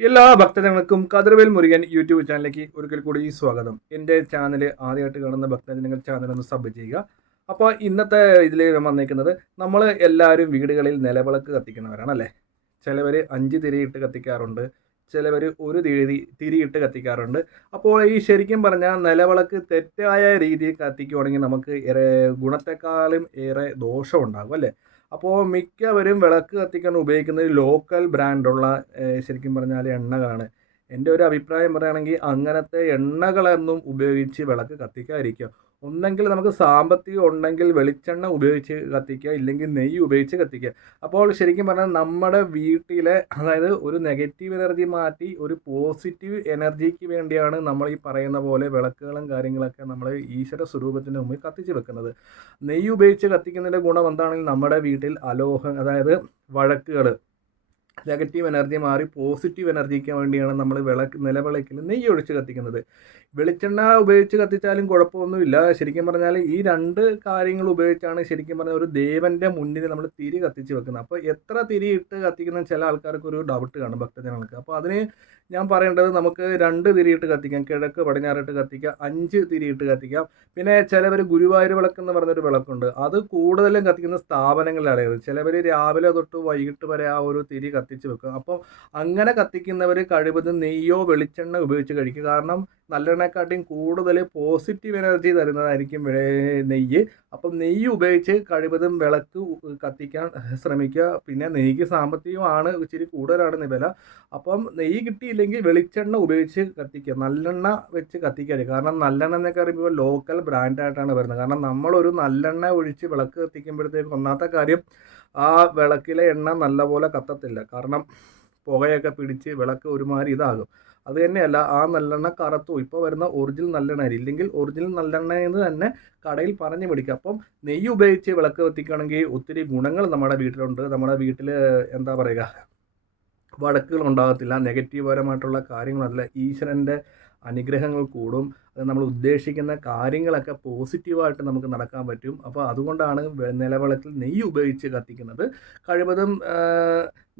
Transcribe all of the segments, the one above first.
എല്ലാ ഭക്തജനങ്ങൾക്കും കതിർവേൽ മുരുകൻ യൂട്യൂബ് ചാനലിലേക്ക് ഒരിക്കൽ കൂടി സ്വാഗതം. എന്റെ ചാനൽ ആദ്യമായിട്ട് കാണുന്ന ഭക്തജനങ്ങൾ ചാനൽ ഒന്ന് സബ് ചെയ്യുക. അപ്പോൾ ഇന്നത്തെ ഇതിൽ വന്നേക്കുന്നത് നമ്മൾ എല്ലാവരും വീടുകളിൽ നിലവിളക്ക് കത്തിക്കുന്നവരാണ് അല്ലേ? ചിലവർ അഞ്ച് തിരിയിട്ട് കത്തിക്കാറുണ്ട് ചിലവർ ഒരു തിരി തിരിയിട്ട് കത്തിക്കാറുണ്ട്. അപ്പോൾ ഈ ശരിക്കും പറഞ്ഞാൽ നിലവിളക്ക് തെറ്റായ രീതിയിൽ കത്തിക്കുവാണെങ്കിൽ നമുക്ക് ഏറെ ഗുണത്തെക്കാളും ഏറെ ദോഷമുണ്ടാകും അല്ലേ? അപ്പോൾ മിക്കവരും വിളക്ക് കത്തിക്കാൻ ഉപയോഗിക്കുന്നത് ലോക്കൽ ബ്രാൻഡുള്ള ശരിക്കും പറഞ്ഞാൽ എണ്ണകളാണ്. എന്റെ ഒരു അഭിപ്രായം പറയുകയാണെങ്കിൽ അങ്ങനത്തെ എണ്ണകളൊന്നും ഉപയോഗിച്ച് വിളക്ക് കത്തിക്കാതിരിക്കുക. ഒന്നെങ്കിൽ നമുക്ക് സാമ്പത്തികം ഉണ്ടെങ്കിൽ വെളിച്ചെണ്ണ ഉപയോഗിച്ച് കത്തിക്കുക ഇല്ലെങ്കിൽ നെയ്യ് ഉപയോഗിച്ച് കത്തിക്കുക. അപ്പോൾ ശരിക്കും പറഞ്ഞാൽ നമ്മുടെ വീട്ടിലെ അതായത് ഒരു നെഗറ്റീവ് എനർജി മാറ്റി ഒരു പോസിറ്റീവ് എനർജിക്ക് വേണ്ടിയാണ് നമ്മൾ ഈ പറയുന്ന പോലെ വിളക്കുകളും കാര്യങ്ങളൊക്കെ നമ്മൾ ഈശ്വര സ്വരൂപത്തിന് മുമ്പിൽ കത്തിച്ച് വെക്കുന്നത്. നെയ്യ് ഉപയോഗിച്ച് കത്തിക്കുന്നതിന്റെ ഗുണം എന്താണെങ്കിൽ നമ്മുടെ വീട്ടിൽ അലോഹ അതായത് വഴക്കുകൾ നെഗറ്റീവ് എനർജി മാറി പോസിറ്റീവ് എനർജിക്ക് വേണ്ടിയാണ് നമ്മൾ വിളക്ക് നിലവിളക്കിൽ നെയ്യ് ഒഴിച്ച് കത്തിക്കുന്നത്. വെളിച്ചെണ്ണ ഉപയോഗിച്ച് കത്തിച്ചാലും കുഴപ്പമൊന്നുമില്ല. ശരിക്കും പറഞ്ഞാൽ ഈ രണ്ട് കാര്യങ്ങൾ ഉപയോഗിച്ചാണ് ശരിക്കും പറഞ്ഞാൽ ഒരു ദേവന്റെ മുന്നിൽ നമ്മൾ തിരി കത്തിച്ച് വെക്കുന്നത്. അപ്പോൾ എത്ര തിരി ഇട്ട് കത്തിക്കുന്ന ചില ആൾക്കാർക്ക് ഒരു ഡൗട്ട് കാണും ഭക്തജനങ്ങൾക്ക്. അപ്പോൾ അതിന് ഞാൻ പറയേണ്ടത് നമുക്ക് രണ്ട് തിരിയിട്ട് കത്തിക്കാം. കിഴക്ക് പടിഞ്ഞാറിട്ട് കത്തിക്കാം. അഞ്ച് തിരിയിട്ട് കത്തിക്കാം. പിന്നെ ചിലവർ ഗുരുവായൂർ വിളക്ക് എന്ന് പറഞ്ഞൊരു വിളക്കുണ്ട്. അത് കൂടുതലും കത്തിക്കുന്ന സ്ഥാപനങ്ങളിലാണ് ചിലവർ രാവിലെ തൊട്ട് വൈകിട്ട് വരെ ആ ഒരു തിരി കത്തിച്ച് വെക്കും. അപ്പം അങ്ങനെ കത്തിക്കുന്നവർ കഴിവതും നെയ്യോ വെളിച്ചെണ്ണ ഉപയോഗിച്ച് കഴിക്കും. കാരണം നല്ലെണ്ണയെക്കാട്ടിയും കൂടുതൽ പോസിറ്റീവ് എനർജി തരുന്നതായിരിക്കും നെയ്യ്. അപ്പം നെയ്യ് ഉപയോഗിച്ച് കഴിവതും വിളക്ക് കത്തിക്കാൻ ശ്രമിക്കുക. പിന്നെ നെയ്യ്ക്ക് സാമ്പത്തികമാണ് ഇച്ചിരി കൂടുതലാണ് വില അപ്പം നെയ്യ് കിട്ടിയില്ലെങ്കിൽ വെളിച്ചെണ്ണ ഉപയോഗിച്ച് കത്തിക്കുക. നല്ലെണ്ണ വെച്ച് കത്തിക്കരുത്. കാരണം നല്ലെണ്ണ എന്നൊക്കെ പറയുമ്പോൾ ലോക്കൽ ബ്രാൻഡായിട്ടാണ് വരുന്നത്. കാരണം നമ്മളൊരു നല്ലെണ്ണ ഒഴിച്ച് വിളക്ക് കത്തിക്കുമ്പോഴത്തേക്ക് ഒന്നാമത്തെ കാര്യം ആ വിളക്കിലെ എണ്ണ നല്ലപോലെ കത്തത്തില്ല. കാരണം പുകയൊക്കെ പിടിച്ച് വിളക്ക് ഒരുമാതിരി ഇതാകും. അത് തന്നെയല്ല ആ നല്ലെണ്ണ കറുത്തു. ഇപ്പോൾ വരുന്ന ഒറിജിനൽ നല്ലെണ്ണ ഇല്ലെങ്കിൽ ഒറിജിനൽ നല്ലെണ്ണ എന്ന് തന്നെ കടയിൽ പറഞ്ഞ് മേടിക്കുക അപ്പം നെയ്യ് ഉപയോഗിച്ച് വിളക്ക് കത്തിക്കുകയാണെങ്കിൽ ഒത്തിരി ഗുണങ്ങൾ നമ്മുടെ വീട്ടിലുണ്ട്. നമ്മുടെ വീട്ടിൽ എന്താ പറയുക? വഴക്കുകൾ ഉണ്ടാകത്തില്ല. നെഗറ്റീവ് പരമായിട്ടുള്ള കാര്യങ്ങളല്ല. ഈശ്വരന്റെ അനുഗ്രഹങ്ങൾ കൂടും. അത് നമ്മൾ ഉദ്ദേശിക്കുന്ന കാര്യങ്ങളൊക്കെ പോസിറ്റീവായിട്ട് നമുക്ക് നടക്കാൻ പറ്റും. അപ്പോൾ അതുകൊണ്ടാണ് നിലവിളക്കിൽ നെയ്യ് ഉപയോഗിച്ച് കത്തിക്കുന്നത്. കഴിവതും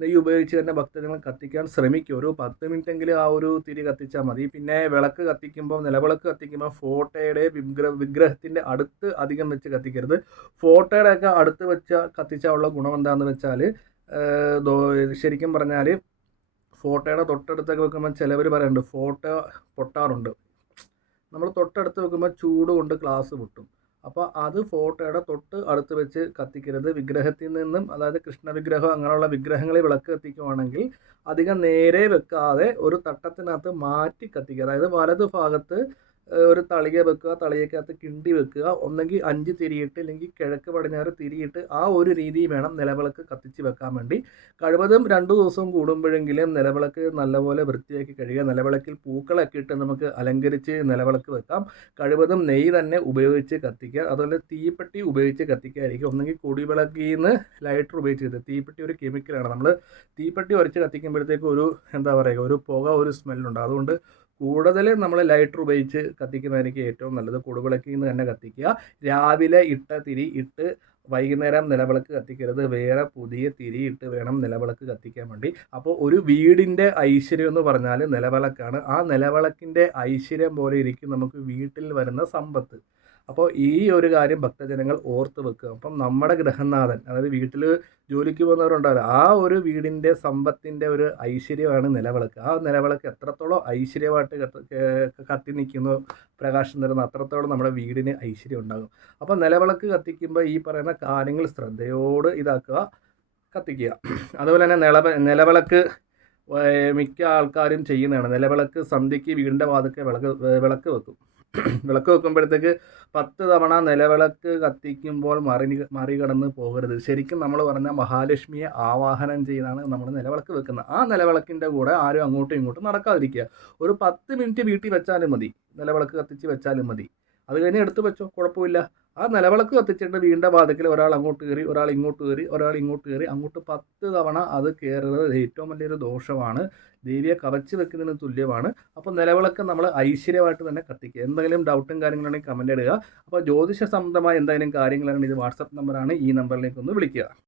നെയ്യ് ഉപയോഗിച്ച് തന്നെ ഭക്തജനങ്ങൾ കത്തിക്കാൻ ശ്രമിക്കും. ഒരു പത്ത് മിനിറ്റെങ്കിലും ആ ഒരു തിരി കത്തിച്ചാൽ മതി. പിന്നെ വിളക്ക് കത്തിക്കുമ്പോൾ നിലവിളക്ക് കത്തിക്കുമ്പോൾ ഫോട്ടോയുടെ വിഗ്രഹ വിഗ്രഹത്തിന്റെ അടുത്ത് അധികം വെച്ച് കത്തിക്കരുത്. ഫോട്ടോയുടെ ഒക്കെ അടുത്ത് വെച്ച കത്തിച്ചാൽ ഉള്ള ഗുണം എന്താണെന്ന് വെച്ചാൽ ശരിക്കും പറഞ്ഞാൽ ഫോട്ടോയുടെ തൊട്ടടുത്തൊക്കെ വെക്കുമ്പോൾ ചിലവർ പറയുന്നുണ്ട് ഫോട്ടോ പൊട്ടാറുണ്ട്. നമ്മൾ തൊട്ടടുത്ത് വെക്കുമ്പോൾ ചൂട് കൊണ്ട് ഗ്ലാസ് പൊട്ടും. അപ്പോൾ അത് ഫോട്ടോയുടെ തൊട്ട് അടുത്ത് വെച്ച് കത്തിക്കരുത്. വിഗ്രഹത്തിൽ നിന്നും അതായത് കൃഷ്ണ വിഗ്രഹം അങ്ങനെയുള്ള വിഗ്രഹങ്ങളിൽ വിളക്ക് കത്തിക്കുവാണെങ്കിൽ അധികം നേരെ വെക്കാതെ ഒരു തട്ടത്തിനകത്ത് മാറ്റി കത്തിക്കുക. അതായത് വലതു ഭാഗത്ത് ഒരു തളിക വെക്കുക തളികക്കകത്ത് കിണ്ടി വെക്കുക ഒന്നെങ്കിൽ അഞ്ച് തിരിയിട്ട് അല്ലെങ്കിൽ കിഴക്ക് പടിഞ്ഞാറ് തിരിയിട്ട് ആ ഒരു രീതി വേണം നിലവിളക്ക് കത്തിച്ച് വെക്കാൻ വേണ്ടി. കഴിവതും രണ്ടു ദിവസം കൂടുമ്പോഴെങ്കിലും നിലവിളക്ക് നല്ലപോലെ വൃത്തിയാക്കി കഴുകുക. നിലവിളക്കിൽ പൂക്കളൊക്കെ ഇട്ട് നമുക്ക് അലങ്കരിച്ച് നിലവിളക്ക് വെക്കാം. കഴിവതും നെയ്യ് തന്നെ ഉപയോഗിച്ച് കത്തിക്കുക. അതുപോലെ തീപ്പെട്ടി ഉപയോഗിച്ച് കത്തിക്കുകയായിരിക്കും ഒന്നെങ്കിൽ കുടിവിളക്കിൽ നിന്ന് ലൈറ്റർ ഉപയോഗിച്ച് തീപ്പെട്ടി ഒരു കെമിക്കലാണ്. നമ്മൾ തീപ്പെട്ടി ഉരച്ച് കത്തിക്കുമ്പോഴത്തേക്ക് ഒരു എന്താ പറയുക ഒരു പുക ഒരു സ്മെല്ലുണ്ട്. അതുകൊണ്ട് കൂടുതൽ നമ്മൾ ലൈറ്റർ ഉപയോഗിച്ച് കത്തിക്കുന്നതായിരിക്കും ഏറ്റവും നല്ലത്. കൊടുവിളക്കിൽ നിന്ന് തന്നെ കത്തിക്കുക. രാവിലെ ഇട്ട തിരി ഇട്ട് വൈകുന്നേരം നിലവിളക്ക് കത്തിക്കരുത്. വേറെ പുതിയ തിരി ഇട്ട് വേണം നിലവിളക്ക് കത്തിക്കാൻ വേണ്ടി. അപ്പോൾ ഒരു വീടിന്റെ ഐശ്വര്യം എന്ന് പറഞ്ഞാൽ നിലവിളക്കാണ്. ആ നിലവിളക്കിന്റെ ഐശ്വര്യം പോലെ ഇരിക്കും നമുക്ക് വീട്ടിൽ വരുന്ന സമ്പത്ത്. അപ്പോൾ ഈ ഒരു കാര്യം ഭക്തജനങ്ങൾ ഓർത്ത് വെക്കുക. അപ്പം നമ്മുടെ ഗ്രഹനാഥൻ അതായത് വീട്ടിൽ ജോലിക്ക് പോകുന്നവരുണ്ടാവില്ല ആ ഒരു വീടിന്റെ സമ്പത്തിന്റെ ഒരു ഐശ്വര്യമാണ് നിലവിളക്ക്. ആ നിലവിളക്ക് എത്രത്തോളം ഐശ്വര്യമായിട്ട് കത്തി നിൽക്കുന്നു പ്രകാശം തരുന്ന അത്രത്തോളം നമ്മുടെ വീടിന് ഐശ്വര്യം ഉണ്ടാകും. അപ്പോൾ നിലവിളക്ക് കത്തിക്കുമ്പോൾ ഈ പറയുന്ന കാര്യങ്ങൾ ശ്രദ്ധയോട് ഇതാക്കുക കത്തിക്കുക. അതുപോലെ തന്നെ നിലവ നിലവിളക്ക് മിക്ക ആൾക്കാരും ചെയ്യുന്നതാണ്. നിലവിളക്ക് സന്ധ്യയ്ക്ക് വീടിന്റെ വാതിക്കെ വിളക്ക് വിളക്ക് വെക്കും. വിളക്ക് വെക്കുമ്പോഴത്തേക്ക് പത്ത് തവണ നിലവിളക്ക് കത്തിക്കുമ്പോൾ മറി മറികടന്ന് പോകരുത്. ശരിക്കും നമ്മൾ പറഞ്ഞ മഹാലക്ഷ്മിയെ ആവാഹനം ചെയ്താണ് നമ്മൾ നിലവിളക്ക് വെക്കുന്നത്. ആ നിലവിളക്കിന്റെ കൂടെ ആരും അങ്ങോട്ടും ഇങ്ങോട്ടും നടക്കാതിരിക്കുക. ഒരു പത്ത് മിനിറ്റ് വീട്ടിൽ വെച്ചാലും മതി. നിലവിളക്ക് കത്തിച്ച് വെച്ചാലും മതി. അത് കഴിഞ്ഞ് എടുത്ത് വെച്ചോ കുഴപ്പമില്ല. ആ നിലവിളക്ക് കത്തിച്ചിട്ട് വീണ്ട വാതിക്കൽ ഒരാൾ അങ്ങോട്ട് കയറി ഒരാൾ ഇങ്ങോട്ട് കയറി ഒരാൾ ഇങ്ങോട്ട് കയറി. അങ്ങോട്ട് പത്ത് തവണ അത് കയറുന്നത് ഏറ്റവും വലിയൊരു ദോഷമാണ്. ദേവിയെ കവച്ച് വെക്കുന്നതിന് തുല്യമാണ്. അപ്പോൾ നിലവിളക്ക് നമ്മൾ ഐശ്വര്യമായിട്ട് തന്നെ കത്തിക്കുക. എന്തെങ്കിലും ഡൗട്ടും കാര്യങ്ങളുണ്ടെങ്കിൽ കമന്റ് ഇടുക. അപ്പോൾ ജ്യോതിഷ സംബന്ധമായ എന്തെങ്കിലും കാര്യങ്ങളാണെങ്കിൽ ഇത് വാട്സപ്പ് നമ്പറാണ് ഈ നമ്പറിലേക്ക് ഒന്ന് വിളിക്കുക.